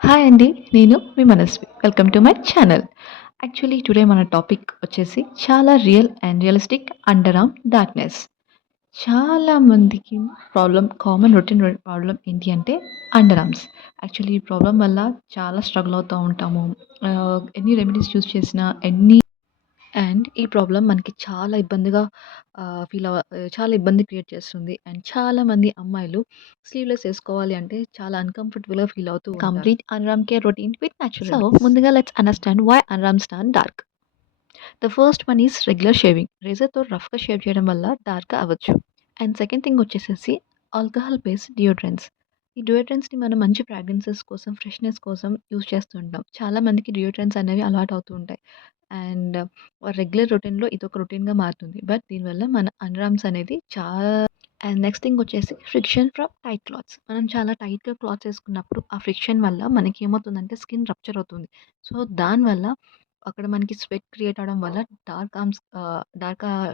హాయ్ అండి. నేను మీ Manasvi. Welcome to my channel. Actually today మన టాపిక్ వచ్చేసి చాలా real and realistic under arm darkness. చాలా మందికి కామన్ రొటీన్ ప్రాబ్లమ్ ఏంటి అంటే అండర్ ఆర్మ్స్. యాక్చువల్లీ ఈ ప్రాబ్లమ్ వల్ల చాలా స్ట్రగుల్ అవుతూ ఉంటాము. ఎన్ని రెమెడీస్ యూజ్ చేసినా, అండ్ ఈ ప్రాబ్లమ్ మనకి చాలా ఇబ్బందిగా చాలా ఇబ్బంది క్రియేట్ చేస్తుంది. అండ్ చాలామంది అమ్మాయిలు స్లీవ్‌లెస్ ఏసుకోవాలి అంటే చాలా అన్‌కంఫర్టబుల్‌గా ఫీల్ అవుతూ ఉంటారు. Complete underarm care routine with natural remedies. ముందుగా let's understand why underarms turn dark. The first one is regular shaving. రేజర్‌తో రఫ్‌గా షేవ్ చేయడం వల్ల డార్క్‌గా అవ్వచ్చు. అండ్ సెకండ్ థింగ్ వచ్చేసేసి ఆల్కహాల్ బేస్డ్ డియోడ్రెంట్స్. ఈ డియోడ్రెంట్స్‌ని మనం మంచి ఫ్రాగ్రెన్సెస్ కోసం, ఫ్రెష్‌నెస్ కోసం యూజ్ చేస్తూ ఉంటాం. చాలా మందికి డియోడ్రెంట్స్ అనేవి అలవాటు అవుతూ ఉంటాయి. అండ్ రెగ్యులర్ రొటీన్‌లో ఇదొక రొటీన్‌గా మారుతుంది. బట్ దీనివల్ల మన అండర్ అనేది అండ్ నెక్స్ట్ థింగ్ వచ్చేసి ఫ్రిక్షన్ ఫ్రమ్ టైట్ క్లాత్స్. మనం చాలా టైట్‌గా క్లాత్స్ ఏసుకున్నప్పుడు ఆ ఫ్రిక్షన్ వల్ల మనకి ఏమవుతుందంటే స్కిన్ రప్చర్ అవుతుంది. సో, దానివల్ల అక్కడ మనకి స్వెట్ క్రియేట్ అవ్వడం వల్ల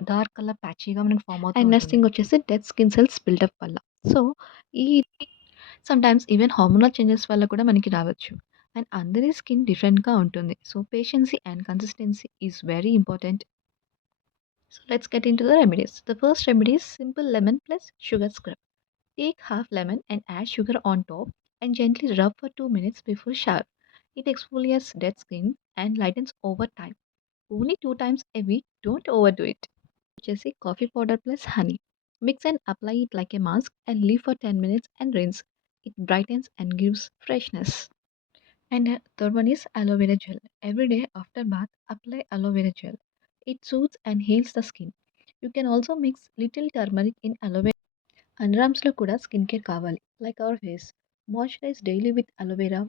డార్క్ కలర్ ప్యాచీగా మనకి ఫార్మ్ అవుతూ అండ్ నెక్స్ట్ ఉంటుంది. థింగ్ వచ్చేసి డెడ్ స్కిన్ సెల్స్ బిల్డప్ వల్ల. సో, ఈ సమ్‌టైమ్స్ ఈవెన్ హార్మోనల్ చేంజెస్ వల్ల కూడా మనకి రావచ్చు. అండ్ అందరి స్కిన్ డిఫరెంట్‌గా ఉంటుంది. So, patience and consistency is very important. So let's get into the remedies. The first remedy is simple lemon plus sugar scrub. Take half lemon and add sugar on top and gently rub for 2 minutes before shower. It exfoliates dead skin and lightens over time. Only 2 times a week, don't overdo it. Jesse coffee powder plus honey. Mix and apply it like a mask and leave for 10 minutes and rinse. It brightens and gives freshness. And third one is aloe vera gel. Every day after bath, apply aloe vera gel. It soothes and heals the skin. You can also mix little turmeric in aloe vera. Underarms lo kuda skincare kavali. Like our face. Moisturize daily with aloe vera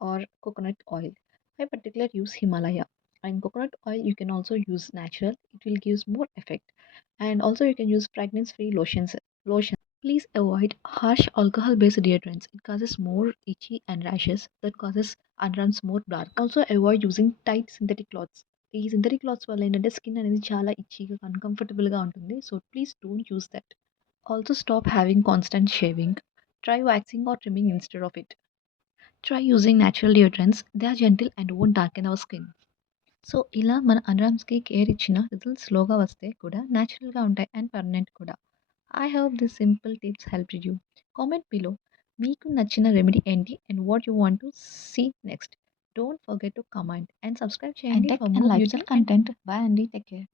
or coconut oil. I particularly use Himalaya. And coconut oil you can also use natural. It will give more effect. And also you can use fragrance-free lotion. Please avoid harsh alcohol-based deodorants. It causes more itchy and rashes that causes underarms more dark. Also avoid using tight synthetic cloths. ఈ synthetic clothes వల్ల ఏంటంటే స్కిన్ అనేది చాలా ఇచ్చీగా అన్‌కంఫర్టబుల్‌గా ఉంటుంది. So, please don't use that. Also stop having constant shaving. Try waxing or trimming instead of it. Try using natural deodorants. They are gentle and won't darken our skin. So, ఇలా మన అండర్‌ఆర్మ్స్‌కి కేర్ ఇచ్చిన రిజల్ట్స్ స్లోగా వస్తే కూడా నేచురల్‌గా ఉంటాయి అండ్ పర్మనెంట్ కూడా. I hope these simple tips helped you. Comment below మీకు నచ్చిన రెమెడీ ఏంటి and what you want to see next. Don't forget to comment and subscribe చేయండి for more beauty content. Bye అండి. Take care.